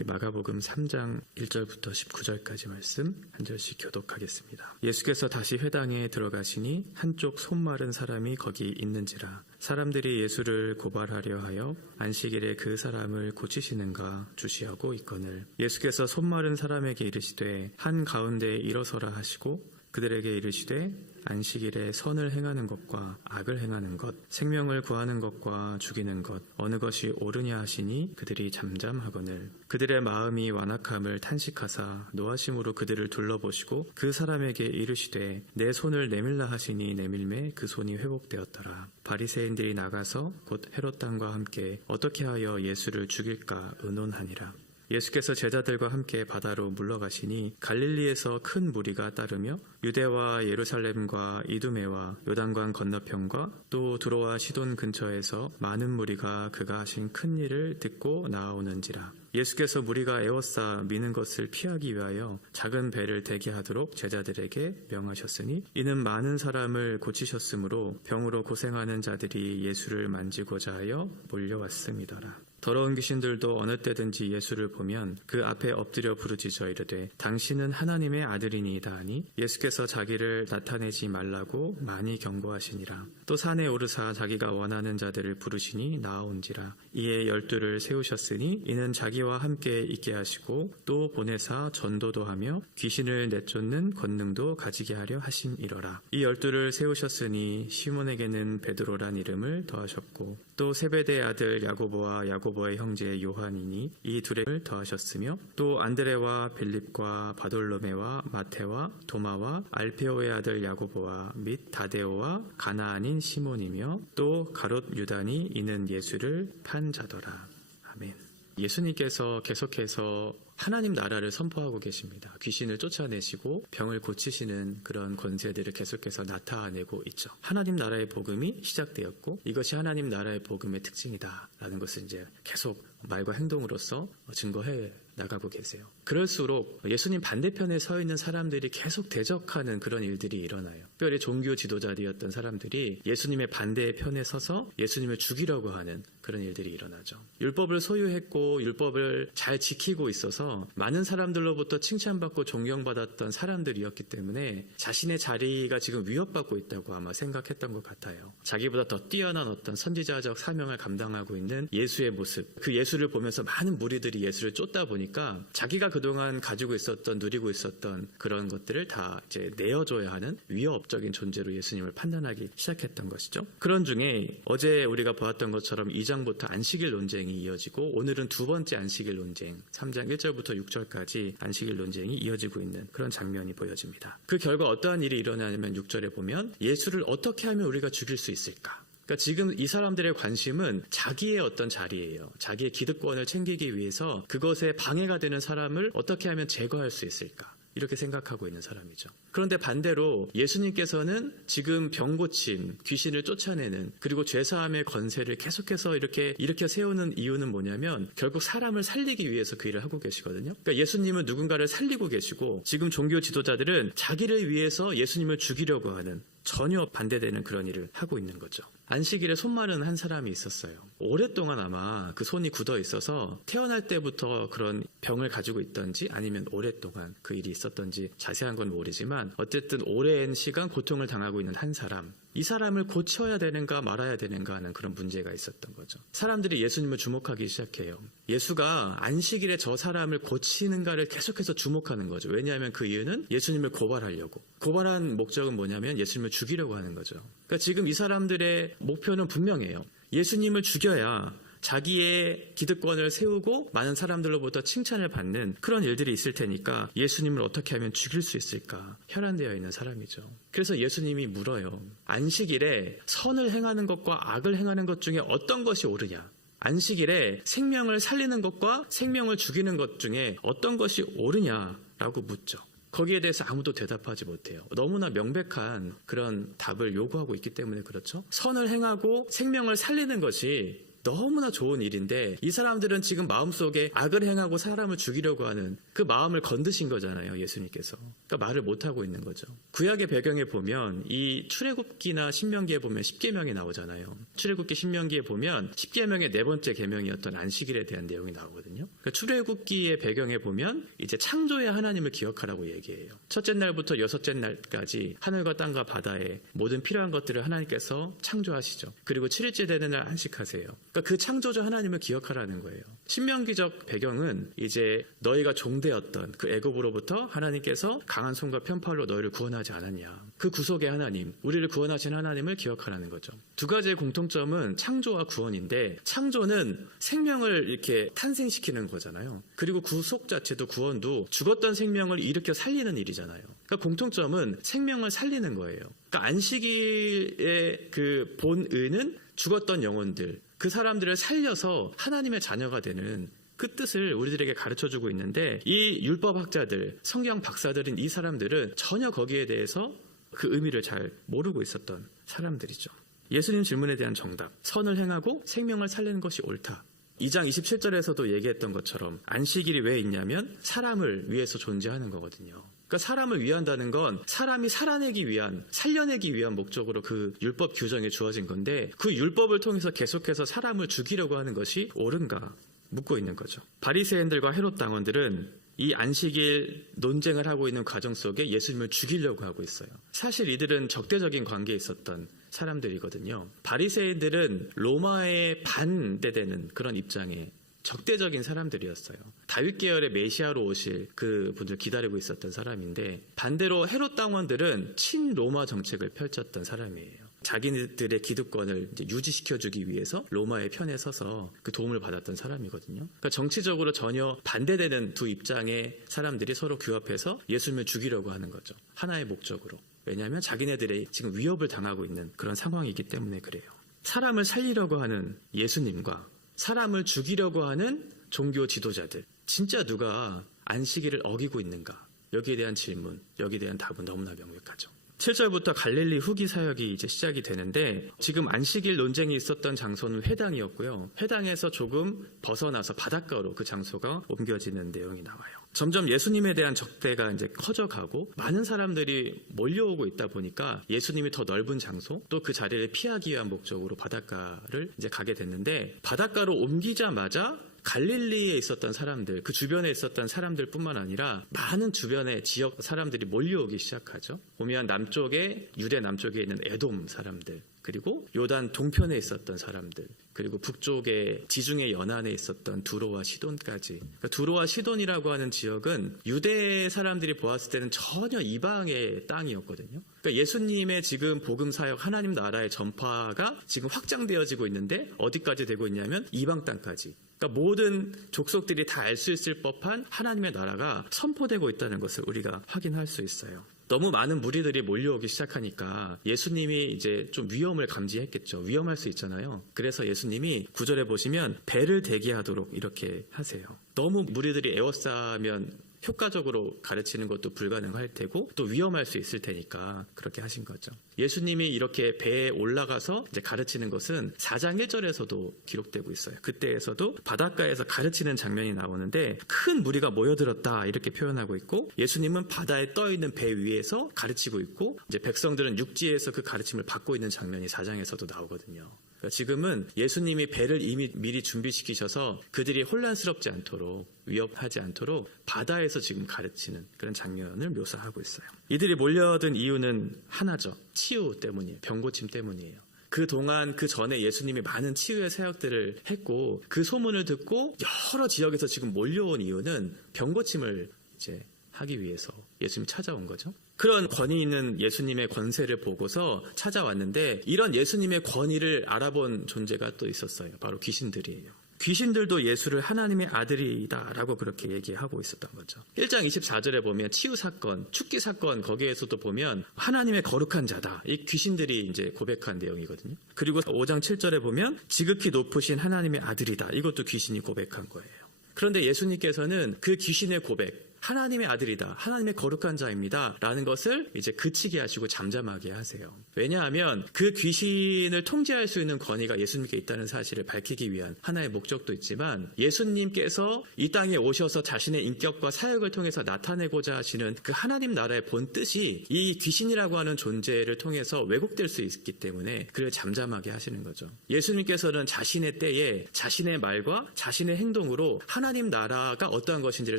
우리 마가복음 3장 1절부터 19절까지 말씀 한 절씩 교독하겠습니다. 예수께서 다시 회당에 들어가시니 한쪽 손 마른 사람이 거기 있는지라. 사람들이 예수를 고발하려 하여 안식일에 그 사람을 고치시는가 주시하고 있거늘, 예수께서 손 마른 사람에게 이르시되 한 가운데 일어서라 하시고 그들에게 이르시되 안식일에 선을 행하는 것과 악을 행하는 것, 생명을 구하는 것과 죽이는 것, 어느 것이 옳으냐 하시니 그들이 잠잠하거늘, 그들의 마음이 완악함을 탄식하사 노하심으로 그들을 둘러보시고 그 사람에게 이르시되 내 손을 내밀라 하시니 내밀매 그 손이 회복되었더라. 바리새인들이 나가서 곧 헤롯 당과 함께 어떻게 하여 예수를 죽일까 의논하니라. 예수께서 제자들과 함께 바다로 물러가시니 갈릴리에서 큰 무리가 따르며 유대와 예루살렘과 이두메와 요단강 건너편과 또 두로와 시돈 근처에서 많은 무리가 그가 하신 큰 일을 듣고 나아오는지라. 예수께서 무리가 에워싸 미는 것을 피하기 위하여 작은 배를 대게 하도록 제자들에게 명하셨으니 이는 많은 사람을 고치셨으므로 병으로 고생하는 자들이 예수를 만지고자 하여 몰려왔음이더라. 더러운 귀신들도 어느 때든지 예수를 보면 그 앞에 엎드려 부르짖어 이르되 당신은 하나님의 아들이니이다 하니 예수께서 자기를 나타내지 말라고 많이 경고하시니라. 또 산에 오르사 자기가 원하는 자들을 부르시니 나아온지라. 이에 12를 세우셨으니 이는 자기와 함께 있게 하시고 또 보내사 전도도 하며 귀신을 내쫓는 권능도 가지게 하려 하심이러라. 이 12를 세우셨으니 시몬에게는 베드로란 이름을 더하셨고 또 세베대의 아들 야고보와 야고보의 형제 요한이니 이 둘을 더하셨으며 또 안드레와 빌립과 바돌로메와 마테와 도마와 알페오의 아들 야고보와 및 다데오와 가나안인 시몬이며 또 가롯 유다니 이는 예수를 판 자더라. 아멘. 예수님께서 계속해서 하나님 나라를 선포하고 계십니다. 귀신을 쫓아내시고 병을 고치시는 그런 권세들을 계속해서 나타내고 있죠. 하나님 나라의 복음이 시작되었고 이것이 하나님 나라의 복음의 특징이다라는 것을 이제 계속 말과 행동으로서 증거해 나가고 계세요. 그럴수록 예수님 반대편에 서 있는 사람들이 계속 대적하는 그런 일들이 일어나요. 특별히 종교 지도자들이었던 사람들이 예수님의 반대의 편에 서서 예수님을 죽이려고 하는 그런 일들이 일어나죠. 율법을 소유했고 율법을 잘 지키고 있어서 많은 사람들로부터 칭찬받고 존경받았던 사람들이었기 때문에 자신의 자리가 지금 위협받고 있다고 아마 생각했던 것 같아요. 자기보다 더 뛰어난 어떤 선지자적 사명을 감당하고 있는 예수의 모습, 그 예수를 보면서 많은 무리들이 예수를 쫓다 보니까 자기가 그동안 가지고 있었던, 누리고 있었던 그런 것들을 다 이제 내어줘야 하는 위협적인 존재로 예수님을 판단하기 시작했던 것이죠. 그런 중에 어제 우리가 보았던 것처럼 2장부터 안식일 논쟁이 이어지고 오늘은 두 번째 안식일 논쟁, 3장 1절부터 6절까지 안식일 논쟁이 이어지고 있는 그런 장면이 보여집니다. 그 결과 어떠한 일이 일어나냐면 6절에 보면 예수를 어떻게 하면 우리가 죽일 수 있을까? 그러니까 지금 이 사람들의 관심은 자기의 어떤 자리예요. 자기의 기득권을 챙기기 위해서 그것에 방해가 되는 사람을 어떻게 하면 제거할 수 있을까? 이렇게 생각하고 있는 사람이죠. 그런데 반대로 예수님께서는 지금 병고침, 귀신을 쫓아내는 그리고 죄사함의 권세를 계속해서 이렇게 일으켜 세우는 이유는 뭐냐면 결국 사람을 살리기 위해서 그 일을 하고 계시거든요. 그러니까 예수님은 누군가를 살리고 계시고 지금 종교 지도자들은 자기를 위해서 예수님을 죽이려고 하는 전혀 반대되는 그런 일을 하고 있는 거죠. 안식일에 손 마른 한 사람이 있었어요. 오랫동안 아마 그 손이 굳어 있어서 태어날 때부터 그런 병을 가지고 있던지 아니면 오랫동안 그 일이 있었던지 자세한 건 모르지만 어쨌든 오랜 시간 고통을 당하고 있는 한 사람, 이 사람을 고쳐야 되는가 말아야 되는가 하는 그런 문제가 있었던 거죠. 사람들이 예수님을 주목하기 시작해요. 예수가 안식일에 저 사람을 고치는가를 계속해서 주목하는 거죠. 왜냐하면 그 이유는 예수님을 고발하려고. 고발한 목적은 뭐냐면 예수님을 죽이려고 하는 거죠. 그러니까 지금 이 사람들의 목표는 분명해요. 예수님을 죽여야 자기의 기득권을 세우고 많은 사람들로부터 칭찬을 받는 그런 일들이 있을 테니까 예수님을 어떻게 하면 죽일 수 있을까 혈안되어 있는 사람이죠. 그래서 예수님이 물어요. 안식일에 선을 행하는 것과 악을 행하는 것 중에 어떤 것이 옳으냐? 안식일에 생명을 살리는 것과 생명을 죽이는 것 중에 어떤 것이 옳으냐라고 묻죠. 거기에 대해서 아무도 대답하지 못해요. 너무나 명백한 그런 답을 요구하고 있기 때문에 그렇죠. 선을 행하고 생명을 살리는 것이 너무나 좋은 일인데 이 사람들은 지금 마음속에 악을 행하고 사람을 죽이려고 하는 그 마음을 건드신 거잖아요. 예수님께서. 그러니까 말을 못하고 있는 거죠. 구약의 배경에 보면 이 출애굽기나 신명기에 보면 10계명이 나오잖아요. 출애굽기 신명기에 보면 10계명의 네 번째 계명이었던 안식일에 대한 내용이 나오거든요. 그러니까 출애굽기의 배경에 보면 이제 창조의 하나님을 기억하라고 얘기해요. 첫째 날부터 여섯째 날까지 하늘과 땅과 바다에 모든 필요한 것들을 하나님께서 창조하시죠. 그리고 7일째 되는 날 안식하세요. 그러니까 그 창조주 하나님을 기억하라는 거예요. 신명기적 배경은 이제 너희가 종되었던 그 애굽으로부터 하나님께서 강한 손과 편팔로 너희를 구원하지 않았냐. 그 구속의 하나님, 우리를 구원하신 하나님을 기억하라는 거죠. 두 가지의 공통점은 창조와 구원인데 창조는 생명을 이렇게 탄생시키는 거잖아요. 그리고 구속 자체도 구원도 죽었던 생명을 일으켜 살리는 일이잖아요. 그러니까 공통점은 생명을 살리는 거예요. 그러니까 안식일의 그 본의는 죽었던 영혼들, 그 사람들을 살려서 하나님의 자녀가 되는 그 뜻을 우리들에게 가르쳐주고 있는데 이 율법학자들, 성경 박사들인 이 사람들은 전혀 거기에 대해서 그 의미를 잘 모르고 있었던 사람들이죠. 예수님 질문에 대한 정답, 선을 행하고 생명을 살리는 것이 옳다. 2장 27절에서도 얘기했던 것처럼 안식일이 왜 있냐면 사람을 위해서 존재하는 거거든요. 그러니까 사람을 위한다는 건 사람이 살아내기 위한, 살려내기 위한 목적으로 그 율법 규정이 주어진 건데 그 율법을 통해서 계속해서 사람을 죽이려고 하는 것이 옳은가 묻고 있는 거죠. 바리새인들과 헤롯 당원들은 이 안식일 논쟁을 하고 있는 과정 속에 예수님을 죽이려고 하고 있어요. 사실 이들은 적대적인 관계에 있었던 사람들이거든요. 바리새인들은 로마에 반대되는 그런 입장에 적대적인 사람들이었어요. 다윗 계열의 메시아로 오실 그 분들 기다리고 있었던 사람인데 반대로 헤롯 당원들은 친로마 정책을 펼쳤던 사람이에요. 자기들의 기득권을 이제 유지시켜주기 위해서 로마의 편에 서서 그 도움을 받았던 사람이거든요. 그러니까 정치적으로 전혀 반대되는 두 입장의 사람들이 서로 규합해서 예수님을 죽이려고 하는 거죠. 하나의 목적으로. 왜냐하면 자기네들이 지금 위협을 당하고 있는 그런 상황이기 때문에 그래요. 사람을 살리려고 하는 예수님과 사람을 죽이려고 하는 종교 지도자들, 진짜 누가 안식일을 어기고 있는가? 여기에 대한 질문, 여기에 대한 답은 너무나 명백하죠. 7절부터 갈릴리 후기 사역이 이제 시작이 되는데 지금 안식일 논쟁이 있었던 장소는 회당이었고요. 회당에서 조금 벗어나서 바닷가로 그 장소가 옮겨지는 내용이 나와요. 점점 예수님에 대한 적대가 이제 커져가고 많은 사람들이 몰려오고 있다 보니까 예수님이 더 넓은 장소 또 그 자리를 피하기 위한 목적으로 바닷가를 이제 가게 됐는데 바닷가로 옮기자마자 갈릴리에 있었던 사람들, 그 주변에 있었던 사람들 뿐만 아니라 많은 주변의 지역 사람들이 몰려오기 시작하죠. 보면 남쪽에, 유대 남쪽에 있는 에돔 사람들, 그리고 요단 동편에 있었던 사람들, 그리고 북쪽에 지중해 연안에 있었던 두로와 시돈까지. 그러니까 두로와 시돈이라고 하는 지역은 유대 사람들이 보았을 때는 전혀 이방의 땅이었거든요. 그러니까 예수님의 지금 복음 사역, 하나님 나라의 전파가 지금 확장되어지고 있는데 어디까지 되고 있냐면 이방 땅까지. 그러니까 모든 족속들이 다 알 수 있을 법한 하나님의 나라가 선포되고 있다는 것을 우리가 확인할 수 있어요. 너무 많은 무리들이 몰려오기 시작하니까 예수님이 이제 좀 위험을 감지했겠죠. 위험할 수 있잖아요. 그래서 예수님이 9절에 보시면 배를 대기하도록 이렇게 하세요. 너무 무리들이 에워싸면 효과적으로 가르치는 것도 불가능할 테고 또 위험할 수 있을 테니까 그렇게 하신 거죠. 예수님이 이렇게 배에 올라가서 이제 가르치는 것은 4장 1절에서도 기록되고 있어요. 그때에서도 바닷가에서 가르치는 장면이 나오는데 큰 무리가 모여들었다 이렇게 표현하고 있고 예수님은 바다에 떠 있는 배 위에서 가르치고 있고 이제 백성들은 육지에서 그 가르침을 받고 있는 장면이 4장에서도 나오거든요. 지금은 예수님이 배를 이미 미리 준비시키셔서 그들이 혼란스럽지 않도록 위협하지 않도록 바다에서 지금 가르치는 그런 장면을 묘사하고 있어요. 이들이 몰려든 이유는 하나죠. 치유 때문이에요. 병고침 때문이에요. 그동안 그 전에 예수님이 많은 치유의 사역들을 했고 그 소문을 듣고 여러 지역에서 지금 몰려온 이유는 병고침을 이제 하기 위해서 예수님이 찾아온 거죠. 그런 권위 있는 예수님의 권세를 보고서 찾아왔는데 이런 예수님의 권위를 알아본 존재가 또 있었어요. 바로 귀신들이에요. 귀신들도 예수를 하나님의 아들이다라고 그렇게 얘기하고 있었던 거죠. 1장 24절에 보면 치유 사건, 축기 사건 거기에서도 보면 하나님의 거룩한 자다. 이 귀신들이 이제 고백한 내용이거든요. 그리고 5장 7절에 보면 지극히 높으신 하나님의 아들이다. 이것도 귀신이 고백한 거예요. 그런데 예수님께서는 그 귀신의 고백, 하나님의 아들이다, 하나님의 거룩한 자입니다 라는 것을 이제 그치게 하시고 잠잠하게 하세요. 왜냐하면 그 귀신을 통제할 수 있는 권위가 예수님께 있다는 사실을 밝히기 위한 하나의 목적도 있지만, 예수님께서 이 땅에 오셔서 자신의 인격과 사역을 통해서 나타내고자 하시는 그 하나님 나라의 본 뜻이 이 귀신이라고 하는 존재를 통해서 왜곡될 수 있기 때문에 그를 잠잠하게 하시는 거죠. 예수님께서는 자신의 때에 자신의 말과 자신의 행동으로 하나님 나라가 어떠한 것인지를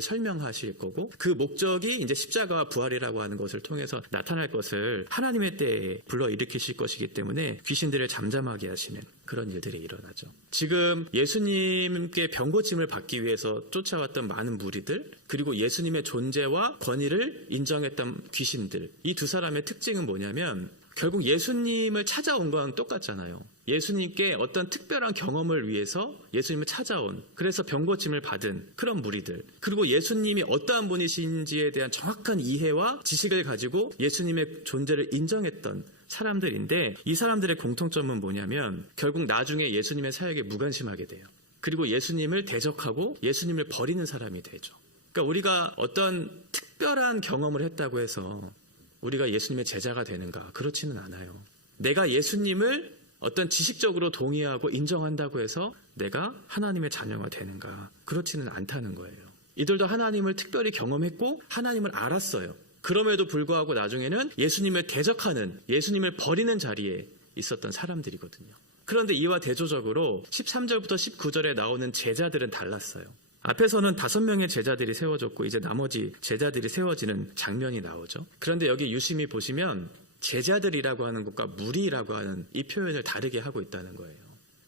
설명하실 거고, 그 목적이 이제 십자가와 부활이라고 하는 것을 통해서 나타날 것을 하나님의 때에 불러일으키실 것이기 때문에 귀신들을 잠잠하게 하시는 그런 일들이 일어나죠. 지금 예수님께 병고침을 받기 위해서 쫓아왔던 많은 무리들, 그리고 예수님의 존재와 권위를 인정했던 귀신들, 이 두 사람의 특징은 뭐냐면 결국 예수님을 찾아온 건 똑같잖아요. 예수님께 어떤 특별한 경험을 위해서 예수님을 찾아온, 그래서 병고침을 받은 그런 무리들, 그리고 예수님이 어떠한 분이신지에 대한 정확한 이해와 지식을 가지고 예수님의 존재를 인정했던 사람들인데, 이 사람들의 공통점은 뭐냐면 결국 나중에 예수님의 사역에 무관심하게 돼요. 그리고 예수님을 대적하고 예수님을 버리는 사람이 되죠. 그러니까 우리가 어떤 특별한 경험을 했다고 해서 우리가 예수님의 제자가 되는가? 그렇지는 않아요. 내가 예수님을 어떤 지식적으로 동의하고 인정한다고 해서 내가 하나님의 자녀가 되는가? 그렇지는 않다는 거예요. 이들도 하나님을 특별히 경험했고 하나님을 알았어요. 그럼에도 불구하고 나중에는 예수님을 대적하는, 예수님을 버리는 자리에 있었던 사람들이거든요. 그런데 이와 대조적으로 13절부터 19절에 나오는 제자들은 달랐어요. 앞에서는 5명의 제자들이 세워졌고 이제 나머지 제자들이 세워지는 장면이 나오죠. 그런데 여기 유심히 보시면 제자들이라고 하는 것과 무리라고 하는 이 표현을 다르게 하고 있다는 거예요.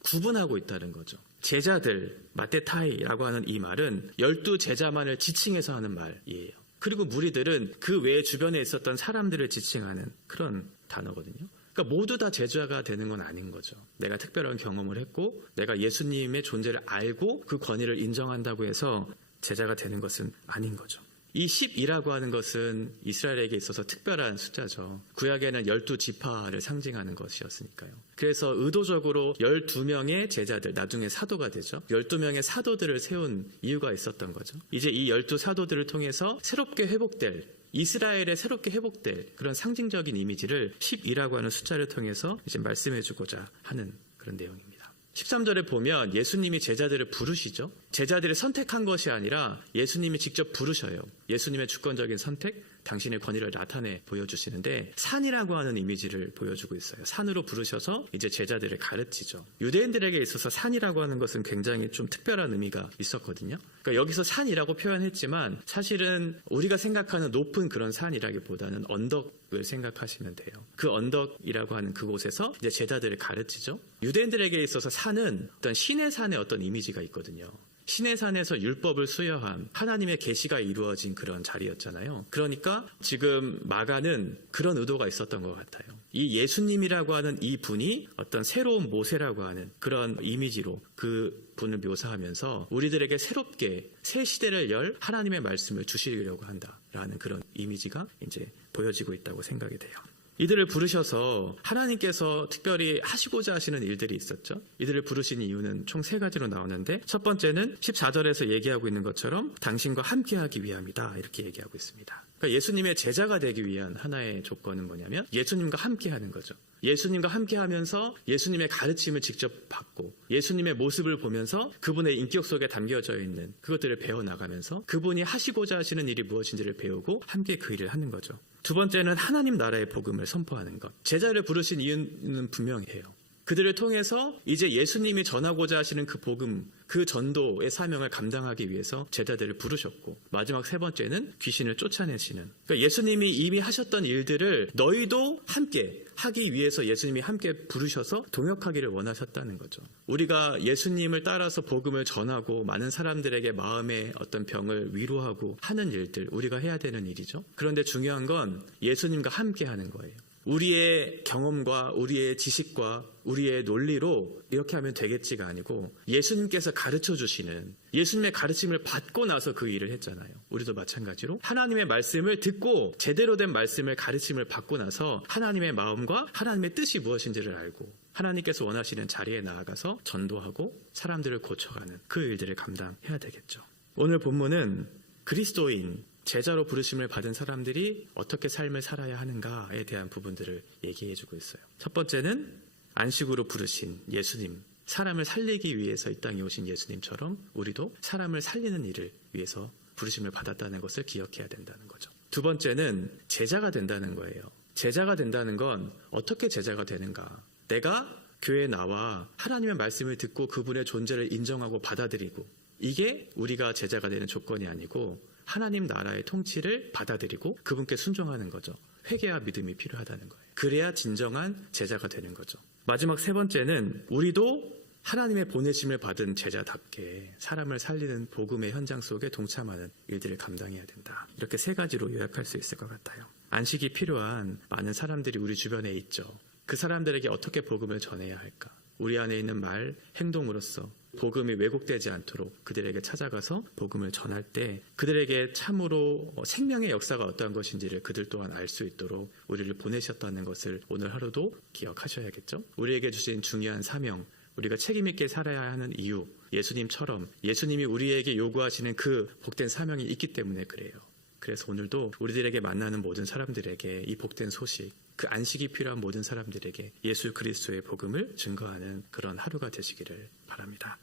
구분하고 있다는 거죠. 제자들, 마테타이라고 하는 이 말은 12제자만을 지칭해서 하는 말이에요. 그리고 무리들은 그 외에 주변에 있었던 사람들을 지칭하는 그런 단어거든요. 그러니까 모두 다 제자가 되는 건 아닌 거죠. 내가 특별한 경험을 했고 내가 예수님의 존재를 알고 그 권위를 인정한다고 해서 제자가 되는 것은 아닌 거죠. 이 10이라고 하는 것은 이스라엘에게 있어서 특별한 숫자죠. 구약에는 12지파를 상징하는 것이었으니까요. 그래서 의도적으로 12명의 제자들, 나중에 사도가 되죠. 12명의 사도들을 세운 이유가 있었던 거죠. 이제 이 12사도들을 통해서 새롭게 회복될, 이스라엘에 새롭게 회복될 그런 상징적인 이미지를 10이라고 하는 숫자를 통해서 이제 말씀해 주고자 하는 그런 내용입니다. 13절에 보면 예수님이 제자들을 부르시죠. 제자들이 선택한 것이 아니라 예수님이 직접 부르셔요. 예수님의 주권적인 선택, 당신의 권위를 나타내 보여주시는데 산이라고 하는 이미지를 보여주고 있어요. 산으로 부르셔서 이제 제자들을 가르치죠. 유대인들에게 있어서 산이라고 하는 것은 굉장히 좀 특별한 의미가 있었거든요. 그러니까 여기서 산이라고 표현했지만 사실은 우리가 생각하는 높은 그런 산이라기보다는 언덕을 생각하시면 돼요. 그 언덕이라고 하는 그곳에서 이제 제자들을 가르치죠. 유대인들에게 있어서 산은 어떤 신의 산의 어떤 이미지가 있거든요. 신의 산에서 율법을 수여한 하나님의 계시가 이루어진 그런 자리였잖아요. 그러니까 지금 마가는 그런 의도가 있었던 것 같아요. 이 예수님이라고 하는 이 분이 어떤 새로운 모세라고 하는 그런 이미지로 그 분을 묘사하면서 우리들에게 새롭게 새 시대를 열 하나님의 말씀을 주시려고 한다라는 그런 이미지가 이제 보여지고 있다고 생각이 돼요. 이들을 부르셔서 하나님께서 특별히 하시고자 하시는 일들이 있었죠. 이들을 부르신 이유는 총 3가지로 나오는데, 첫 번째는 14절에서 얘기하고 있는 것처럼 당신과 함께하기 위함이다, 이렇게 얘기하고 있습니다. 그러니까 예수님의 제자가 되기 위한 하나의 조건은 뭐냐면 예수님과 함께하는 거죠. 예수님과 함께하면서 예수님의 가르침을 직접 받고 예수님의 모습을 보면서 그분의 인격 속에 담겨져 있는 그것들을 배워나가면서 그분이 하시고자 하시는 일이 무엇인지를 배우고 함께 그 일을 하는 거죠. 두 번째는 하나님 나라의 복음을 선포하는 것. 제자를 부르신 이유는 분명해요. 그들을 통해서 이제 예수님이 전하고자 하시는 그 복음, 그 전도의 사명을 감당하기 위해서 제자들을 부르셨고, 마지막 3번째는 귀신을 쫓아내시는, 그러니까 예수님이 이미 하셨던 일들을 너희도 함께 하기 위해서 예수님이 함께 부르셔서 동역하기를 원하셨다는 거죠. 우리가 예수님을 따라서 복음을 전하고 많은 사람들에게 마음의 어떤 병을 위로하고 하는 일들, 우리가 해야 되는 일이죠. 그런데 중요한 건 예수님과 함께 하는 거예요. 우리의 경험과 우리의 지식과 우리의 논리로 이렇게 하면 되겠지가 아니고 예수님께서 가르쳐 주시는, 예수님의 가르침을 받고 나서 그 일을 했잖아요. 우리도 마찬가지로 하나님의 말씀을 듣고 제대로 된 말씀을 가르침을 받고 나서 하나님의 마음과 하나님의 뜻이 무엇인지를 알고 하나님께서 원하시는 자리에 나아가서 전도하고 사람들을 고쳐가는 그 일들을 감당해야 되겠죠. 오늘 본문은 그리스도인, 제자로 부르심을 받은 사람들이 어떻게 삶을 살아야 하는가에 대한 부분들을 얘기해주고 있어요. 첫 번째는 안식으로 부르신 예수님, 사람을 살리기 위해서 이 땅에 오신 예수님처럼 우리도 사람을 살리는 일을 위해서 부르심을 받았다는 것을 기억해야 된다는 거죠. 두 번째는 제자가 된다는 거예요. 제자가 된다는 건 어떻게 제자가 되는가? 내가 교회에 나와 하나님의 말씀을 듣고 그분의 존재를 인정하고 받아들이고, 이게 우리가 제자가 되는 조건이 아니고 하나님 나라의 통치를 받아들이고 그분께 순종하는 거죠. 회개와 믿음이 필요하다는 거예요. 그래야 진정한 제자가 되는 거죠. 마지막 세 번째는 우리도 하나님의 보내심을 받은 제자답게 사람을 살리는 복음의 현장 속에 동참하는 일들을 감당해야 된다. 이렇게 세 가지로 요약할 수 있을 것 같아요. 안식이 필요한 많은 사람들이 우리 주변에 있죠. 그 사람들에게 어떻게 복음을 전해야 할까? 우리 안에 있는 말, 행동으로서 복음이 왜곡되지 않도록 그들에게 찾아가서 복음을 전할 때 그들에게 참으로 생명의 역사가 어떠한 것인지를 그들 또한 알 수 있도록 우리를 보내셨다는 것을 오늘 하루도 기억하셔야겠죠. 우리에게 주신 중요한 사명, 우리가 책임있게 살아야 하는 이유, 예수님처럼 예수님이 우리에게 요구하시는 그 복된 사명이 있기 때문에 그래요. 그래서 오늘도 우리들에게 만나는 모든 사람들에게 이 복된 소식, 그 안식이 필요한 모든 사람들에게 예수 그리스도의 복음을 증거하는 그런 하루가 되시기를 바랍니다.